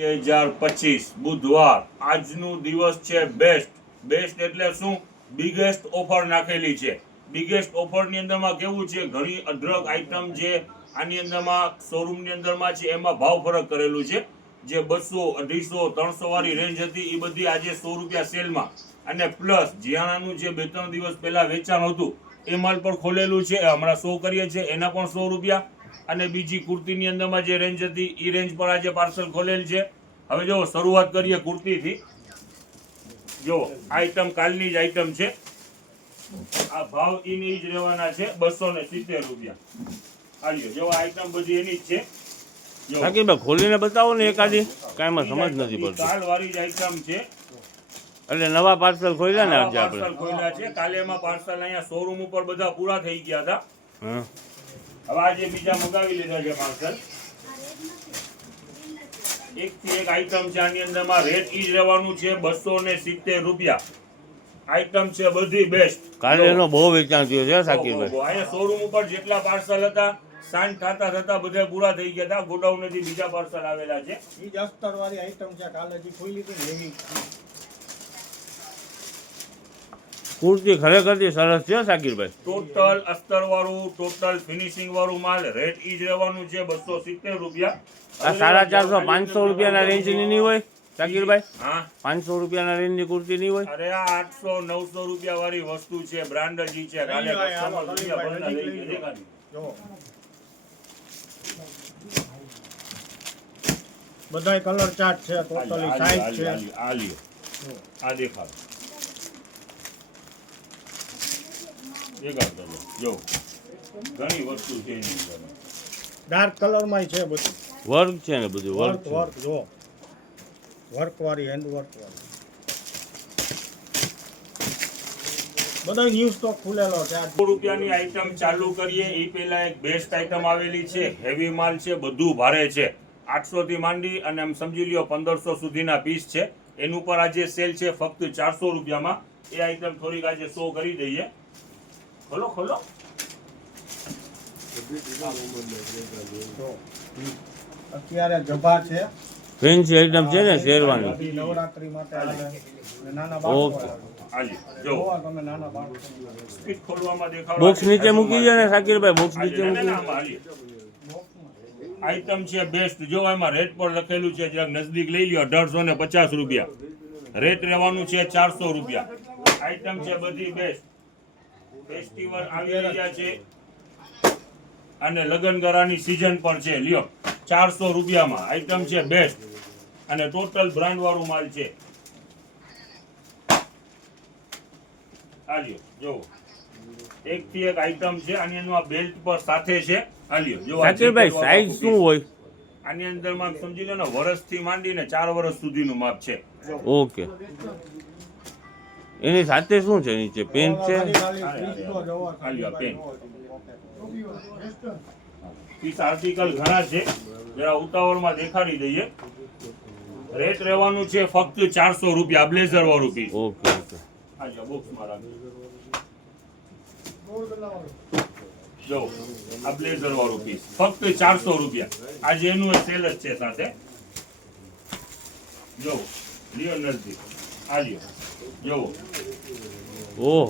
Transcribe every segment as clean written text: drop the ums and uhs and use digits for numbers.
2025 બુધવાર આજનું દિવસ છે બેસ્ટ એટલે શું બિગેસ્ટ ઓફર નાખેલી છે. બિગેસ્ટ ઓફરની અંદરમાં કેવું છે, ઘણી અઢળક આઈટમ જે આની અંદરમાં શોરૂમની અંદરમાં છે એમાં ભાવ ફરક કરેલું છે. જે 200, 250, 300 વાળી રેન્જ હતી એ બધી આજે 100 રૂપિયા સેલમાં, અને પ્લસ જીયાણાનું જે 2-3 દિવસ પહેલા વેચાણ હતું એ માલ પણ ખોલેલું છે, હમણાં શો કરીએ છીએ એના પણ 100 રૂપિયા. અને બીજી કુર્તીની અંદરમાં જે રેન્જ હતી એ રેન્જ પર આજે પાર્સલ ખોલેલ છે. હવે જો શરૂઆત કરીએ કુર્તીથી. જો આઈટમ કાલની જ આઈટમ છે, આ ભાવ એની જ રહેવાના છે 270 રૂપિયા. આલ્યો જો આઈટમ બધી એની જ છે. બાકી બે ખોલીને બતાવો ને એકાદી, કાંઈમાં સમજ નથી પડતી. કાલ વાળી જ આઈટમ છે, એટલે નવા પાર્સલ ખોલ્યા ને આજે આપણે. પાર્સલ ખોલ્યા છે કાલે. એમાં પાર્સલ અહીંયા શોરૂમ ઉપર બધા પૂરા થઈ ગયા હતા. હા, હવે આજે બીજા મંગાવી લીધા છે પાર્સલ. એક થી એક આઈટમ છે, આની અંદરમાં રેટ ઈ જ રહેવાનું છે 270 રૂપિયા. આઈટમ છે બધી બેસ્ટ. કાલે એનો બહુ વેચાણ થયો છે સાકીરભાઈ. અહીંયા શોરૂમ ઉપર જેટલા પાર્સલ હતા સાંજ થતા બધા પૂરા થઈ ગયા હતા. ગોડાઉનથી બીજા પાર્સલ આવેલા છે. ઈ જ અસ્તર વાળી આઈટમ છે, કાલે જે ખોલી હતી હેવી કુર્તી ખરેખર સરસ છે સાકીરભાઈ. ટોટલ અસ્તર વાળું, ટોટલ ફિનિશિંગ વાળું માલ. રેટ ઈ જ રહેવાનું છે 270 રૂપિયા. આ 450, 500 રૂપિયાના રેન્જની નહીં હોય સાકીરભાઈ? હા, 500 રૂપિયાના રેન્જની કુર્તી નહીં હોય? અરે આ 800, 900 રૂપિયા વાળી વસ્તુ છે, બ્રાન્ડ જ છે. કાલે કસ્ટમર રૂપિયા ભરતા લઈ ગયા. જો બધાય કલર ચાર્ટ છે, ટોટલી સાઈઝ છે. આ લ્યો, આ દેખાડો. દેખાડો જો ઘણી વસ્તુ છે એની અંદર. ડાર્ક કલર માં છે બધું. વર્ક છે ને બધું વર્ક. વર્ક જો વર્ક વાળી, હેન્ડ વર્ક વાળી બધા ન્યૂ સ્ટોક ખુલેલો છે. 100 રૂપિયાની આઈટમ ચાલુ કરીએ એ પહેલા એક બેસ્ટ આઈટમ આવેલી છે. હેવી માલ છે, બધું ભારે છે. 800 થી માંડી અને આમ સમજી લ્યો 1500 સુધીના પીસ છે. એનું ઉપર આજે સેલ છે ફક્ત 400 રૂપિયામાં. એ આઈટમ થોડીક આજે શો કરી દઈએ. ખોલો અત્યારે જભા છે, ફેન્સી આઈટમ છે ને શેરવાની. નવરાત્રી માટે આવે. નાના ઓકે. બાળકો જો તમે નાના બાળકો સ્પીડ ખોલવામાં દેખાડો. બોક્સ નીચે મૂકી દે ને સાકીરભાઈ, બોક્સ નીચે મૂકી. આઈટમ છે બેસ્ટ. જો એમાં રેટ પર લખેલું છે, જરાક નજદીક લઈ લ્યો. 1850 રૂપિયા રેટ રહેવાનું છે. 400 રૂપિયા આઈટમ છે બધી બેસ્ટ. ફેસ્ટિવલ આવી રહ્યા છે અને લગનગાળાની સીઝન પણ છે. લ્યો 400 રૂપિયામાં આઈટમ છે બેસ્ટ અને ટોટલ બ્રાન્ડ વાળું માલ છે. આ લ્યો જો એક થી એક આઈટમ છે. આની અંદર બેલ્ટ પર સાથે છે. આ લ્યો જો સાકીરભાઈ સાઈઝ શું હોય આની અંદરમાં સમજી લો ને, વર્ષથી માંડીને 4 વર્ષ સુધીનું માપ છે. ઓકે. એની સાથે શું છે નીચે? પેન્ટ છે? આ લ્યો પેન પીસ આર્ટિકલ ઘણા છે, જરા ઉતાવળમાં દેખાડી દઈએ. રેટ રહેવાનું છે ફક્ત 400 રૂપિયા બ્લેઝર વાળું પીસ. Okay okay. આ બોક્સમાં રાખજો. જો આ બ્લેઝર વાળું પીસ ફક્ત 400 રૂપિયા. આજે એનું સેલ જ છે સાથે. જો લ્યો નજદીક. આ લ્યો જો ઓહ,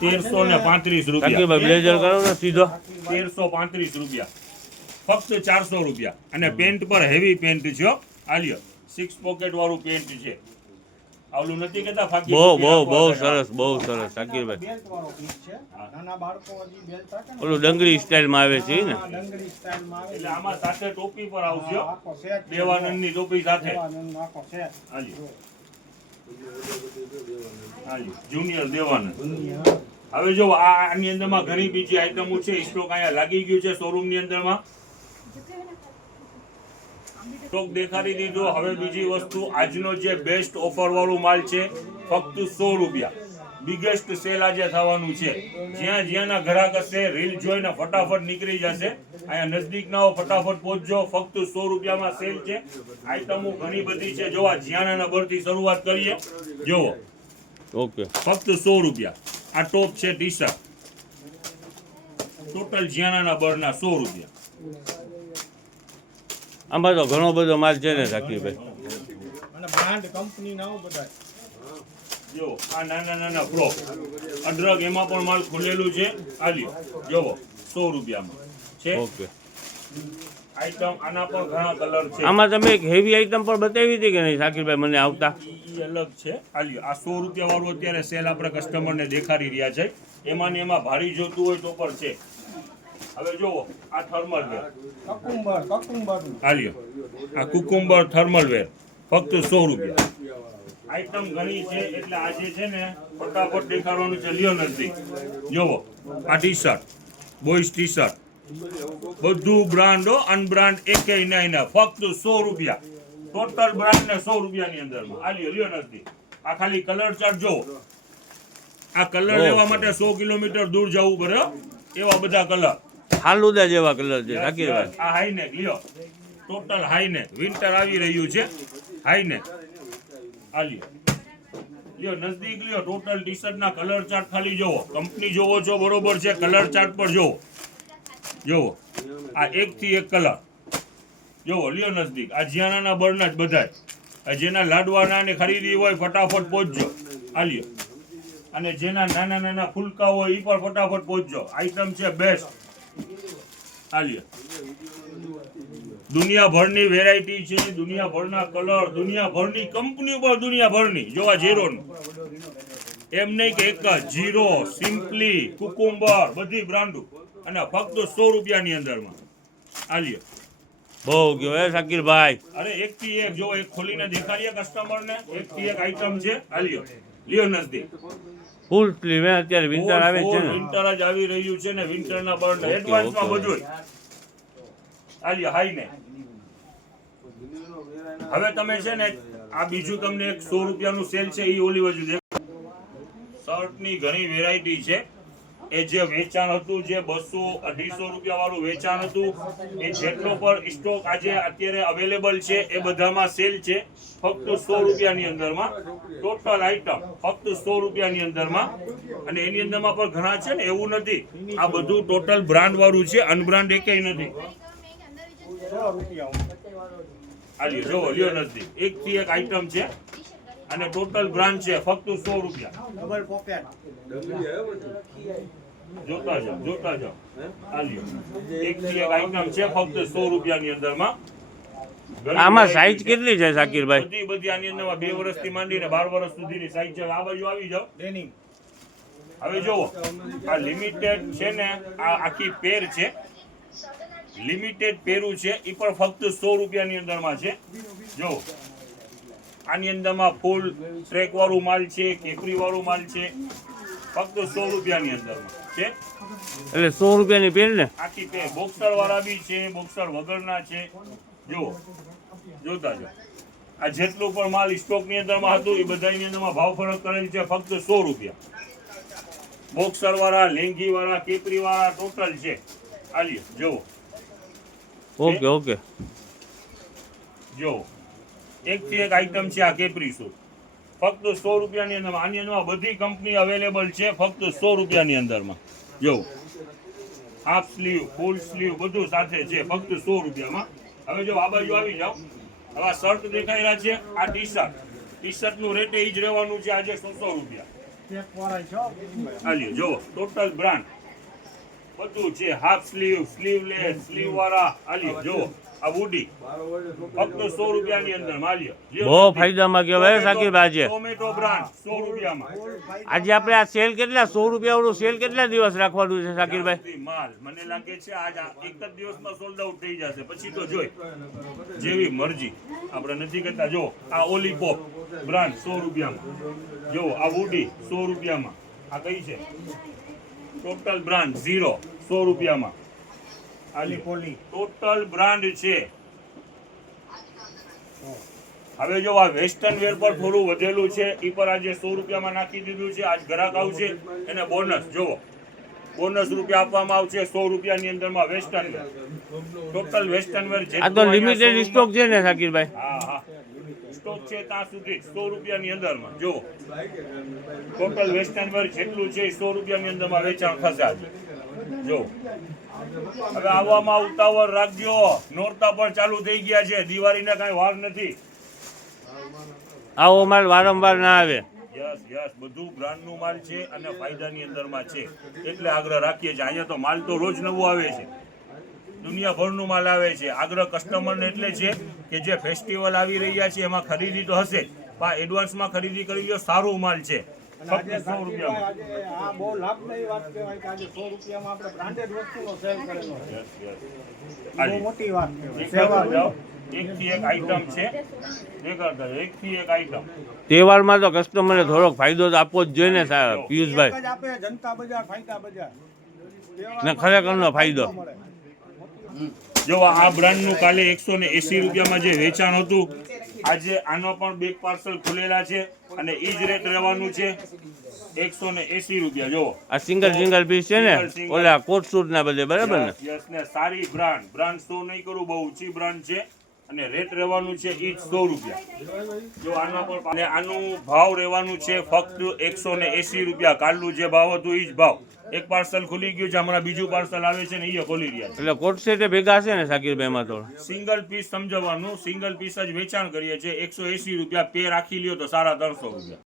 1335 રૂપિયા. સાકીરભાઈ બ્લેઝર કરો ને સીધો. 1335 રૂપિયા ફક્ત 400 રૂપિયા. અને પેન્ટ પર હેવી પેન્ટ છે. આ લ્યો 6 પોકેટ વાળું પેન્ટ છે. આવલું નથી કેતા ફાકી. બહુ સરસ, બહુ સરસ સાકીરભાઈ. બેલ્ટ વાળો પીસ છે. નાના બાળકો હજી બેલ્ટ રાખે ને, ઓલું ડંગરી સ્ટાઇલમાં આવે છે ને. ડંગરી સ્ટાઇલમાં આવે. એટલે આમાં સાથે ટોપી પર આવશે. આખો સેટ દેવાનંદની ટોપી સાથે. દેવાનંદનો આખો સેટ. હાજી હાજી જુનિયર દેવાનંદ. દુનિયા હવે જો આની અંદરમાં ઘણી બીજી આઈટમો છે. સ્ટોક અહીંયા લાગી ગયું છે શોરૂમની અંદરમાં. સ્ટોક દેખાડી દીધો. હવે બીજી વસ્તુ, આજનો જે બેસ્ટ ઓફર વાળું માલ છે ફક્ત 100 રૂપિયા. બિગેસ્ટ સેલ આજે થવાનું છે. જ્યાંના ગ્રાહક હશે રીલ જોઈને ફટાફટ નીકળી જશે. અહીંયા નજદીક ના હો, ફટાફટ પહોંચજો. ફક્ત 100 રૂપિયામાં સેલ છે. આઈટમો ઘણી બધી છે. જો આ જ્યાંના બરથી શરૂઆત કરીએ. જોવો ઓકે, ફક્ત 100 રૂપિયા. આ ટોપ છે, ટી શર્ટ ટોટલ જ્યાંના બરના 100 રૂપિયા. આમાં તો ઘણો બધો માલ છે ને સાકીરભાઈ. અને બ્રાન્ડ કંપની ના બધા જો આ નાના નાના ફ્રોક અઢળક એમાં પણ માલ ખુલેલું છે. આ લ્યો જોવો 100 રૂપિયામાં છે ઓકે. આઈટમ. આના પણ ઘણા કલર છે. આમાં તમે એક હેવી આઈટમ પણ બતાવી હતી કે નહીં શાકીરભાઈ મને આવતા? ઈ અલગ છે. આ લ્યો આ 100 રૂપિયા વાળું અત્યારે સેલ આપણે કસ્ટમરને દેખાડી રહ્યા છે. એમાં ને એમાં ભારી જોતું હોય તો પણ છે. હવે જોવો આ થર્મલ વેર. કકુંબર આ લ્યો આ કુકુંબર થર્મલ વેર ફક્ત 100 રૂપિયા. આઈટમ ઘણી છે એટલે આજે છે ને ફટાફટ દેખાડવાનું છે. લ્યો નજદીક જોવો આ T shirt, boys T shirt, બધું બ્રાન્ડ અનબ્રાન્ડ એકેય નહીં ના, ફક્ત 100 રૂપિયા. ટોટલ બ્રાન્ડ ને 100 રૂપિયાની અંદરમાં. આ લ્યો નજદીક. આ ખાલી કલર ચાર્ટ જોવો. આ કલર લેવા માટે 100 કિલોમીટર દૂર જવું પડે હો. એવા બધા કલર. હાલુદા જેવા કલર છે શાકીરભાઈ. આ હાઈનેક લ્યો, ટોટલ હાઈનેક. વિન્ટર આવી રહ્યું છે. હાઈનેક આ લ્યો નજદીક લ્યો. ટોટલ ટી શર્ટ ના કલર ચાર્ટ ખાલી જોવો. કંપની જોવો છો બરોબર છે, કલર ચાર્ટ પર જોવો. જોવો આ એક થી એક કલર જોવો. લ્યો નજદીક. આ જ્યાંના બરના જ બધાય. જેના લાડવાના ને ખરીદી હોય ફટાફટ પહોંચજો. આ લ્યો. અને જેના નાના નાના ફૂલકા હોય એ પણ ફટાફટ પહોંચજો. આઈટમ છે બેસ્ટ. આ લ્યો દુનિયાભરની વેરાયટી છે, દુનિયાભરના કલર, દુનિયાભરની કંપની પર દુનિયાભરની. જોવા ઝીરોનું એમ નહીં કે એક જ ઝીરો, સિમ્પલી, કુકુંબર, બધી બ્રાન્ડો અને ફક્ત 100 રૂપિયાની અંદરમાં. આ લ્યો બહુ ગયો હે શાકીરભાઈ. અરે એક થી એક જો એક ખોલીને દેખાડીએ કસ્ટમરને. એક થી એક આઈટમ છે. આ લ્યો નજદીક. ફૂલ સ્લીવ અત્યારે વિન્ટર આવે છે ને. વિન્ટર જ આવી રહ્યું છે ને. વિન્ટરના બર્ન એડવાન્સમાં બધું. આ લ્યો હાઈને. હવે તમે છે ને આ બીજું તમને એક 100 રૂપિયાનું સેલ છે એ ઓલી બાજુ દેખો. શર્ટની ઘણી વેરાયટી છે. એ જે વેચાણ હતું, જે 200-250 રૂપિયા વાળું વેચાણ હતું, એ જેટલો પણ સ્ટોક આજે અત્યારે અવેલેબલ છે એ બધામાં સેલ છે. ફક્ત 100 રૂપિયાની અંદરમાં ટોટલ આઈટમ ફક્ત 100 રૂપિયાની અંદરમાં. અને એની અંદરમાં પણ ઘણા છે ને, એવું નથી. આ બધું ટોટલ બ્રાન્ડ વાળું છે, અનબ્રાન્ડ એકેય નથી. 100 રૂપિયા આ લ્યો જોવો. લ્યો નજદીક. એક થી એક આઈટમ છે અને ટોટલ બ્રાન્ડ છે ફક્ત 100 રૂપિયા. ડબલ પોકેટ જોતા જાઓ. આ લ્યો એક થી એક આઈટમ છે ફક્ત 100 રૂપિયાની અંદરમાં. આમાં સાઈઝ કેટલી છે શાકીરભાઈ? બધી આની અંદરમાં 2 વર્ષથી માંડીને 12 વર્ષ સુધીની સાઈઝ છે. આ બાજુ આવી જાઓ. ડેનિમ. હવે જોવો આ લિમિટેડ છે ને, આ આખી પેર છે. લિમિટેડ પેરું છે એ પણ ફક્ત 100 રૂપિયાની અંદરમાં છે. જો આની અંદરમાં ફૂલ ટ્રેક વાળું માલ છે, કેપરી વાળું માલ છે. ફક્ત 100 રૂપિયાની અંદરમાં છે. એટલે 100 રૂપિયાની પેર ને. આખી પેર બોક્સર વાળા બી છે, બોક્સર વગરના છે. જુઓ જોતા જાઓ. આ જેટલું પણ માલ સ્ટોકની અંદરમાં હતું એ બધાની અંદરમાં ભાવ ફરક કરેલ છે. ફક્ત 100 રૂપિયા. બોક્સર વાળા, લેંગી વાળા, કેપરી વાળા ટોટલ છે. આ લ્યો જુઓ. ઓકે. જો એક થી એક આઈટમ છે. આ કેપરી સૂટ ફક્ત 100 રૂપિયાની અંદરમાં. આની અંદરમાં બધી કંપની અવેલેબલ છે ફક્ત 100 રૂપિયાની અંદરમાં. જો હાફ સ્લીવ, ફૂલ સ્લીવ બધું સાથે છે ફક્ત 100 રૂપિયામાં. હવે જો આ બાજુ આવી જાઓ. હવે આ શર્ટ દેખાઈ રહ્યા છે. આ ટી શર્ટનું રેટ એ જ રહેવાનું છે આજે 100 રૂપિયા. ચેક વાળા છો. આ લ્યો જોવો ટોટલ બ્રાન્ડ બધું છે. હાફ સ્લીવ, સ્લીવલેસ, સ્લીવ વાળા. આ લ્યો જોવો આ વુડી ફક્ત 100 રૂપિયાની અંદર માલ્યો. બહુ ફાયદામાં કહેવાય શાકીરભાઈ. ટોમેટો બ્રાન્ડ 100 રૂપિયામાં. આજે આપણે આ સેલ કેટલા 100 રૂપિયા વાળું સેલ કેટલા દિવસ રાખવાનું છે શાકીરભાઈ? માલ મને લાગે છે આજ એક જ દિવસમાં સોલ્ડ આઉટ થઈ જશે. પછી તો જોઈ જેવી મરજી. આપણે નથી કરતા. જો આ ઓલીપોપ બ્રાન્ડ 100 રૂપિયામાં. જો આ વુડી 100 રૂપિયામાં. આ કઈ છે? ટોટલ બ્રાન્ડ 100 રૂપિયામાં. પોલી ટોટલ બ્રાન્ડ છે. હવે જો આ વેસ્ટર્ન વેર પર થોડું વધેલું છે એ પર આજે 100 રૂપિયામાં નાખી દીધું છે. આજ ગ્રાહક આવશે એને બોનસ જોવો. બોનસ રૂપિયા આપવામાં આવશે 100 રૂપિયાની અંદરમાં western wear. Total western wear છે. આ તો લિમિટેડ સ્ટોક છે ને શાકીરભાઈ? હા સ્ટોક છે ત્યાં સુધી 100 રૂપિયાની અંદરમાં. જો ટોટલ વેસ્ટર્ન વેર જેટલું છે 100 રૂપિયાની અંદરમાં વેચાણ થશે આજે. જો હવે આવવામાં ઉતાવળ રાખજો. નોરતા પણ ચાલુ થઈ ગયા છે. દિવાળીને કાંઈ વાર નથી. આવો માલ વારંવાર ના આવે. યસ યસ, બધું બ્રાન્ડનું માલ છે અને ફાયદાની અંદરમાં છે, એટલે આગ્રહ રાખીએ છીએ. અહીંયા તો માલ તો રોજ નવું આવે છે, દુનિયાભરનું માલ આવે છે. આગ્રહ કસ્ટમરને એટલે છે કે જે ફેસ્ટિવલ આવી રહ્યા છે એમાં ખરીદી તો હશે, પણ એડવાન્સમાં ખરીદી કરી લો, સારો માલ છે. ફક્ત 100 રૂપિયામાં. આજે આ બહુ લાભદાયી વાત કહેવાય કે આજે 100 રૂપિયામાં આપણે બ્રાન્ડેડ વસ્તુનો સેલ કરેલો છે. Yes yes. બહુ હાજી. મોટી વાત કહેવાય. દેખાડતા સેવા જાઓ. એકથી એક આઈટમ છે, દેખાડતા જાઓ. એકથી એક આઈટમ. તહેવારમાં તો કસ્ટમરને થોડોક ફાયદો તો આપવો જ જોઈએ ને સાહેબ એક પિયુષભાઈ. જ આપે જનતા બજાર, ફાયદા બજાર. ને ખરેખરનો ફાયદો. મળે. જો આ બ્રાન્ડનું કાલે 180 રૂપિયામાં જે વેચાણ હતું, આજે આનો પણ બેક પાર્સલ ખુલેલા છે અને એ જ રેટ રહેવાનું છે, 180 રૂપિયા. જોવો, આ સિંગલ પીસ છે ને Single. ઓલા કોટ સૂટ ના બધે બરાબર ને. યસ ને સારી બ્રાન્ડ શો નહીં કરું, બહુ ઊંચી બ્રાન્ડ છે અને રેટ રહેવાનું છે ઈ જ 100 રૂપિયા. જો આનો પણ અને આનું ભાવ રહેવાનું છે ફક્ત 180 રૂપિયા. કાલનું જે ભાવ હતું ઈ જ ભાવ. એક પાર્સલ ખુલી ગયું છે, હમણાં બીજું પાર્સલ આવે છે ને એ ખોલી રહ્યા છે. એટલે કોટ સેટે ભેગા છે ને સાકીરભાઈમાં તો. સિંગલ પીસ સમજવાનું, સિંગલ પીસ જ વેચાણ કરીએ છીએ. 180 રૂપિયા, પે રાખી લ્યો તો સારા 300 રૂપિયા.